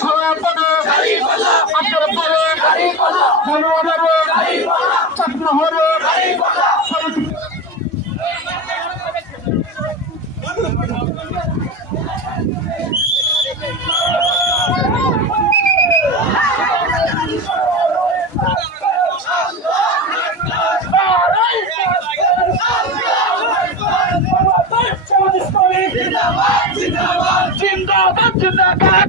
ছড়া পড়ে আপনার পরে মনোয়ারে চাকমহরে জিন্দাবাদ জিন্দাবাদ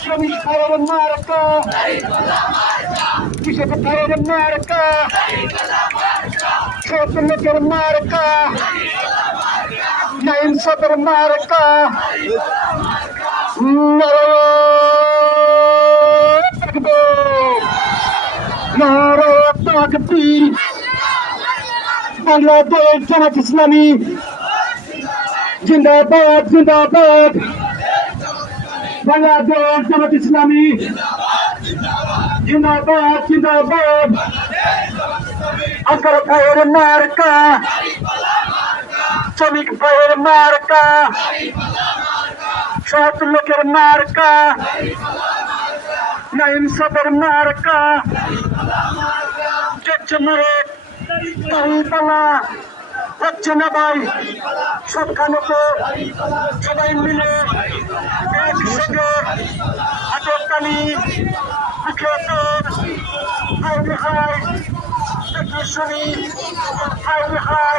শ্রমিক ভাইয়ের মার্কা কৃষক ভাইয়ের মার্কা ছোট লোকের মার্কা নাইম সদর মার্কা বাংলাদেশ জামাত ইসলামী জিন্দাবাদ জিন্দাবাদ বাংলাদেশ জামাত ইসলামী জিন্দাবাদ জিন্দাবাদ আজকাল ভাইয়ের মার্কা শ্রমিক ভাইয়ের মার্কা সৎ লোকের মার্কা নাইম সদর মার্কা যেচ্ছে মারে তাহিপালা হচ্ছে না ভাই সবখানেতে সবাই মিলে একসঙ্গে হাতের তালি মুখে হাই হাই দেখে শুনি হাই হাই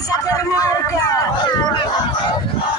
Sabar marka.